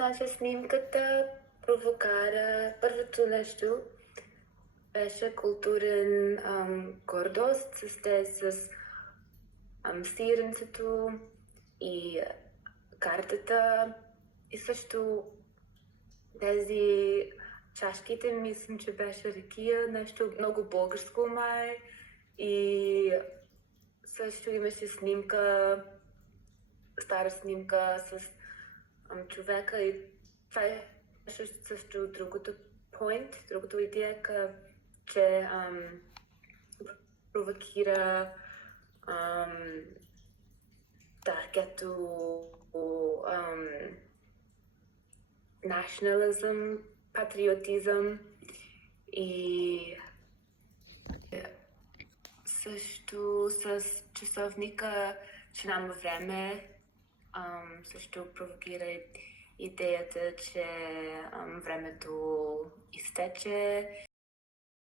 Значи снимката провокара първото нещо беше културен гордост с сиренцето и картата и също тези чашките, мислим, че беше ракия, нещо много българско май и също имаше снимка, стара снимка с човека и това е също другото point, другото идея, че провокира като национализъм, патриотизъм и също с часовника, че няма време, също провокира идеята, че времето изтече